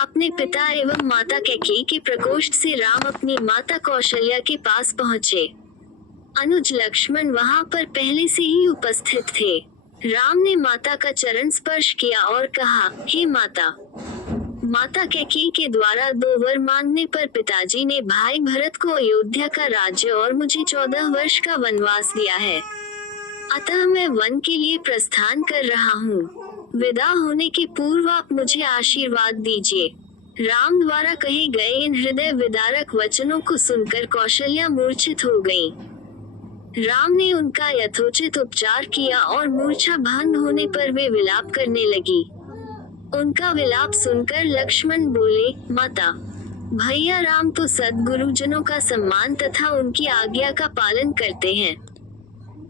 अपने पिता एवं माता कैकेयी के प्रकोष्ठ से राम अपनी माता कौशल्या के पास पहुँचे। अनुज लक्ष्मण वहां पर पहले से ही उपस्थित थे। राम ने माता का चरण स्पर्श किया और कहा, हे माता। माता कैकेयी के द्वारा 2 वर मांगने पर पिताजी ने भाई भरत को अयोध्या का राज्य और मुझे 14 वर्ष का वनवास दिया है। अतः मैं वन के लिए प्रस्थान कर रहा हूँ। विदा होने के पूर्व आप मुझे आशीर्वाद दीजिए। राम द्वारा कहे गए इन हृदय विदारक वचनों को सुनकर कौशल्या मूर्छित हो गई। राम ने उनका यथोचित उपचार किया और मूर्छा भंग होने पर वे विलाप करने लगी। उनका विलाप सुनकर लक्ष्मण बोले, माता, भैया राम तो सद्गुरुजनों का सम्मान तथा उनकी आज्ञा का पालन करते हैं।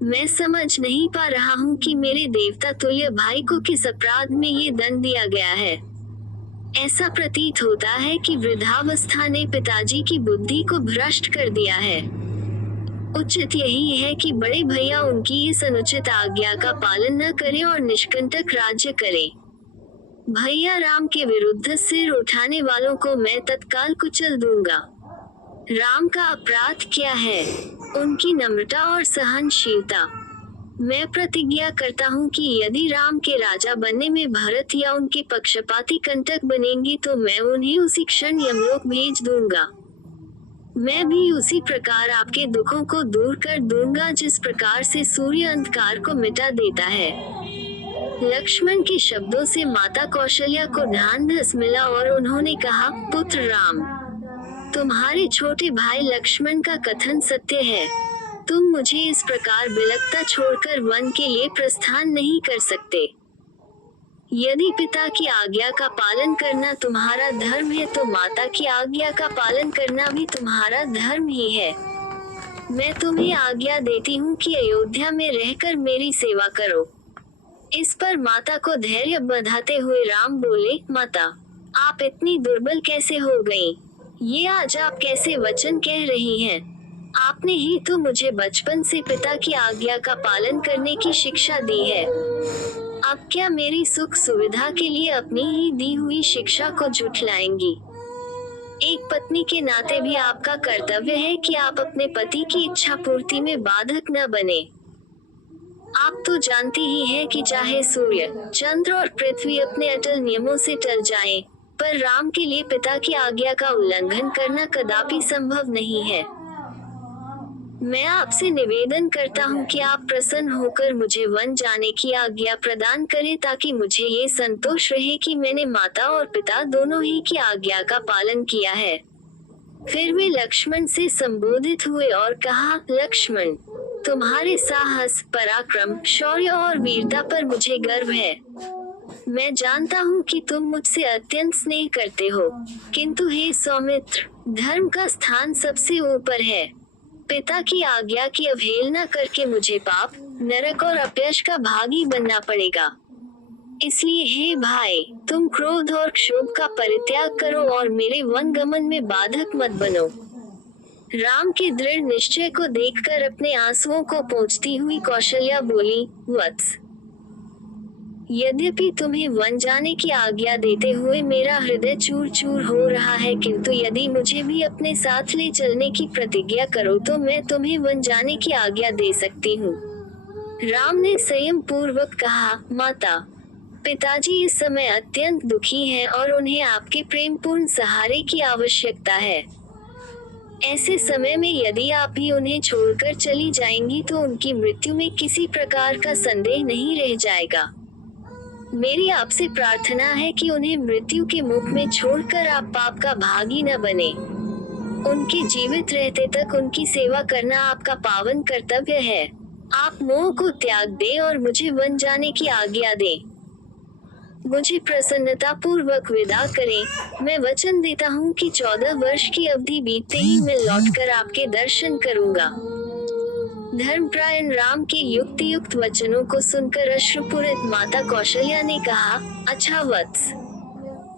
मैं समझ नहीं पा रहा हूँ कि मेरे देवता तुल्य भाई को किस अपराध में ये दंड दिया गया है। ऐसा प्रतीत होता है कि वृद्धावस्था ने पिताजी की बुद्धि को भ्रष्ट कर दिया है। उचित यही है कि बड़े भैया उनकी इस अनुचित आज्ञा का पालन न करें और निष्कंटक राज्य करें। भैया राम के विरुद्ध सिर उठाने वालों को मैं तत्काल कुचल दूंगा। राम का अपराध क्या है? उनकी नम्रता और सहनशीलता। मैं प्रतिज्ञा करता हूँ कि यदि राम के राजा बनने में भरत या उनके पक्षपाती कंटक बनेंगे तो मैं उन्हें उसी क्षण यमलोक भेज दूंगा। मैं भी उसी प्रकार आपके दुखों को दूर कर दूंगा जिस प्रकार से सूर्य अंधकार को मिटा देता है। लक्ष्मण के शब्दों से माता कौशल्या को ध्यान धस मिला और उन्होंने कहा, पुत्र राम, तुम्हारे छोटे भाई लक्ष्मण का कथन सत्य है। तुम मुझे इस प्रकार बिलखता छोड़कर वन के लिए प्रस्थान नहीं कर सकते। यदि पिता की आज्ञा का पालन करना तुम्हारा धर्म है तो माता की आज्ञा का पालन करना भी तुम्हारा धर्म ही है। मैं तुम्हें आज्ञा देती हूँ कि अयोध्या में रहकर मेरी सेवा करो। इस पर माता को धैर्य बंधाते हुए राम बोले, माता, आप इतनी दुर्बल कैसे हो गईं? ये आज आप कैसे वचन कह रही हैं? आपने ही तो मुझे बचपन से पिता की आज्ञा का पालन करने की शिक्षा दी है। अब क्या मेरी सुख सुविधा के लिए अपनी ही दी हुई शिक्षा को झुठलाएंगी? एक पत्नी के नाते भी आपका कर्तव्य है कि आप अपने पति की इच्छा पूर्ति में बाधक न बने। आप तो जानती ही हैं कि चाहे सूर्य, चंद्र और पृथ्वी अपने अटल नियमों से टल जाएं, पर राम के लिए पिता की आज्ञा का उल्लंघन करना कदापि संभव नहीं है। मैं आपसे निवेदन करता हूँ कि आप प्रसन्न होकर मुझे वन जाने की आज्ञा प्रदान करें ताकि मुझे ये संतोष रहे कि मैंने माता और पिता दोनों ही की आज्ञा का पालन किया है। फिर वे लक्ष्मण से संबोधित हुए और कहा, लक्ष्मण, तुम्हारे साहस, पराक्रम, शौर्य और वीरता पर मुझे गर्व है। मैं जानता हूँ कि तुम मुझसे अत्यंत स्नेह करते हो, किंतु हे सौमित्र, धर्म का स्थान सबसे ऊपर है। पिता की आज्ञा की अवहेलना करके मुझे पाप, नरक और अपयश का भागी बनना पड़ेगा। इसलिए हे भाई, तुम क्रोध और क्षोभ का परित्याग करो और मेरे वन गमन में बाधक मत बनो। राम के दृढ़ निश्चय को देखकर अपने आंसुओं को पोंछती हुई कौशल्या बोली, वत्स, यद्यपि तुम्हें वन जाने की आज्ञा देते हुए मेरा हृदय चूर चूर हो रहा है, किंतु यदि मुझे भी अपने साथ ले चलने की प्रतिज्ञा करो तो मैं तुम्हें वन जाने की आज्ञा दे सकती हूँ। राम ने संयम पूर्वक कहा, माता, पिताजी इस समय अत्यंत दुखी हैं और उन्हें आपके प्रेमपूर्ण सहारे की आवश्यकता है। ऐसे समय में यदि आप भी उन्हें छोड़कर चली जाएंगी तो उनकी मृत्यु में किसी प्रकार का संदेह नहीं रह जाएगा। मेरी आपसे प्रार्थना है कि उन्हें मृत्यु के मुख में छोड़कर आप पाप का भागी न बने। उनके जीवित रहते तक उनकी सेवा करना आपका पावन कर्तव्य है। आप मोह को त्याग दें और मुझे वन जाने की आज्ञा दें। मुझे प्रसन्नता पूर्वक विदा करें। मैं वचन देता हूँ कि 14 वर्ष की अवधि बीतते ही मैं लौटकर आपके दर्शन करूँगा। धर्मपरायण राम के युक्तियुक्त वचनों को सुनकर अश्रुपूरित माता कौशल्या ने कहा, अच्छा वत्स,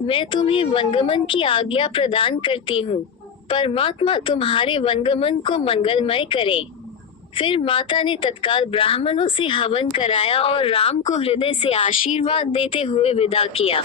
मैं तुम्हें वनगमन की आज्ञा प्रदान करती हूँ। परमात्मा तुम्हारे वनगमन को मंगलमय करे। फिर माता ने तत्काल ब्राह्मणों से हवन कराया और राम को हृदय से आशीर्वाद देते हुए विदा किया।